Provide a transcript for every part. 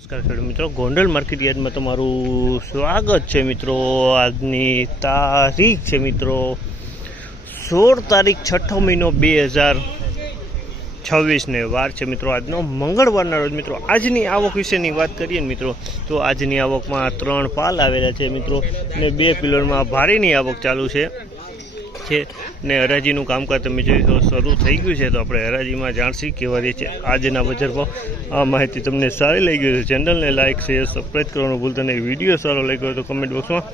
નમસ્કાર ખેડૂત મિત્રો, ગોંડલ માર્કેટ યાર્ડમાં તમારું સ્વાગત છે મિત્રો। આજની તારીખ છે મિત્રો 16 તારીખ 6 મહિનો 2026 ને વાર છે મિત્રો આજનો મંગળવારના રોજ મિત્રો। આજની આવક વિશેની વાત કરીએ ને મિત્રો તો આજની આવકમાં 3 પાલ આવેલા છે મિત્રો ને 2 પિલરમાં ભારેની આવક ચાલુ છે ને હરાજીનું કામકાજ તમે જોઈ શરૂ થઈ ગયું છે। તો આપણે હરાજીમાં જાણશી કેવા રહે છે આજના બજાર ભાવ। આ માહિતી તમને સારી લાગી હોય તો ચેનલને લાઇક શેર સબસ્ક્રાઈબ કરવાનું ભૂલતા નહીં। વિડીયો સારો લાગ્યો હોય તો કમેન્ટ બોક્સમાં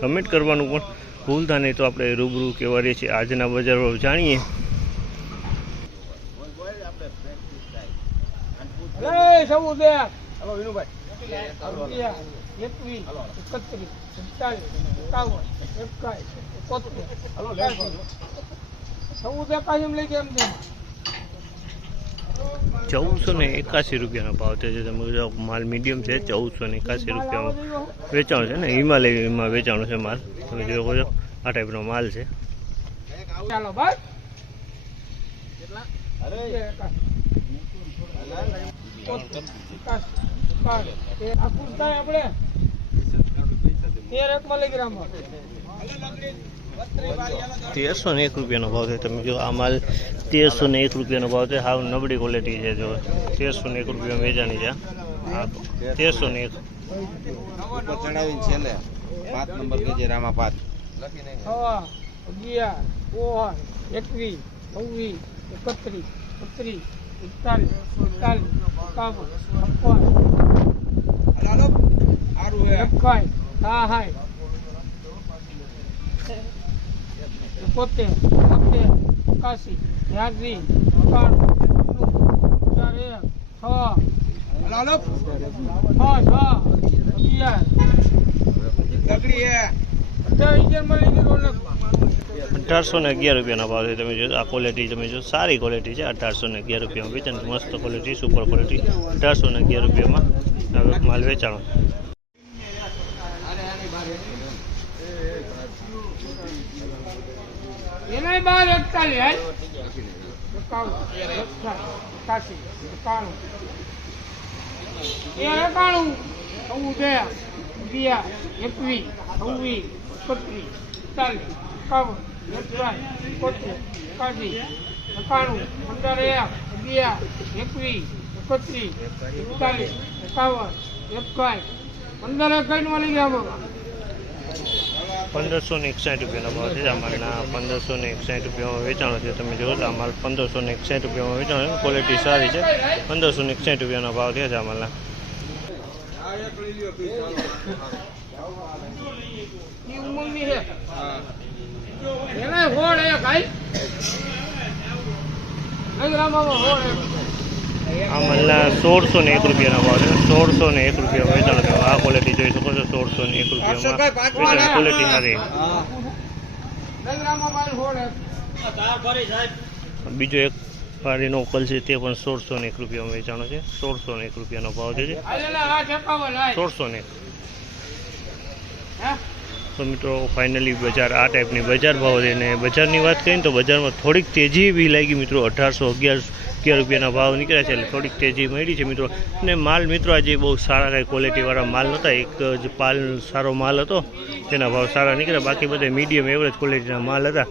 કમેન્ટ કરવાનું પણ ભૂલતા નહીં। તો આપણે રૂબરૂ કેવા રહે છે આજના બજાર ભાવ જાણીએ। ₹1481 ભાવ છે। તમે માલ મીડિયમ છે, 1481 રૂપિયામાં વેચાણ છે ને હિમાલયમાં વેચાણું છે માલ। તમે જોઈ શકો છો આ ટાઈપનો માલ છે। ₹1301 ભાવ છે। તમે જો આ માલ ₹1301 ભાવ છે। હાવ નબળી ક્વોલિટી છે। જો ₹1301 વેચાણી છે। 1301 ચડાવીને છેલ્લે 5 નંબર કેજે રામા 5 લખીને ₹1811 ભાવ છે। તમે જો આ ક્વોલિટી તમે જો સારી ક્વોલિટી છે। ₹1811 વેચાણ મસ્ત ક્વોલિટી સુપર ક્વોલિટી। ₹1811 માલ વેચાણો। ₹1561 ભાવ છે। આ માલના ₹1561 વેચાણો છે। તમે જોવો તો આ માલ ₹1561 વેચાણો છે। ક્વોલિટી સારી છે। ₹1561 ભાવ થયા છે આ માલના। આ માલના ₹1601 ભાવ છે। ₹1601 વેચાણો છે। આ ક્વોલિટી જોઈ શકો છો। ₹1601 ક્વોલિટી સારી। બીજો એક પાડીનો કલ છે તે પણ ₹1601 વેચાણો છે। ₹1601 ભાવ છે। 1601 તો મિત્રો ફાઇનલી બજાર આ ટાઈપની બજાર ભાવ છે। ને બજારની વાત કરીએ ને તો બજારમાં થોડીક તેજી બી લાગી મિત્રો। ₹1811 ભાવ નીકળ્યા છે એટલે થોડીક તેજી મળી છે મિત્રો। ને માલ મિત્રો આજે બહુ સારા કાંઈ ક્વોલિટીવાળા માલ નહોતા। એક જ પાલ સારો માલ હતો તેના ભાવ સારા નીકળ્યા। બાકી બધા મીડિયમ એવરેજ ક્વોલિટીના માલ હતા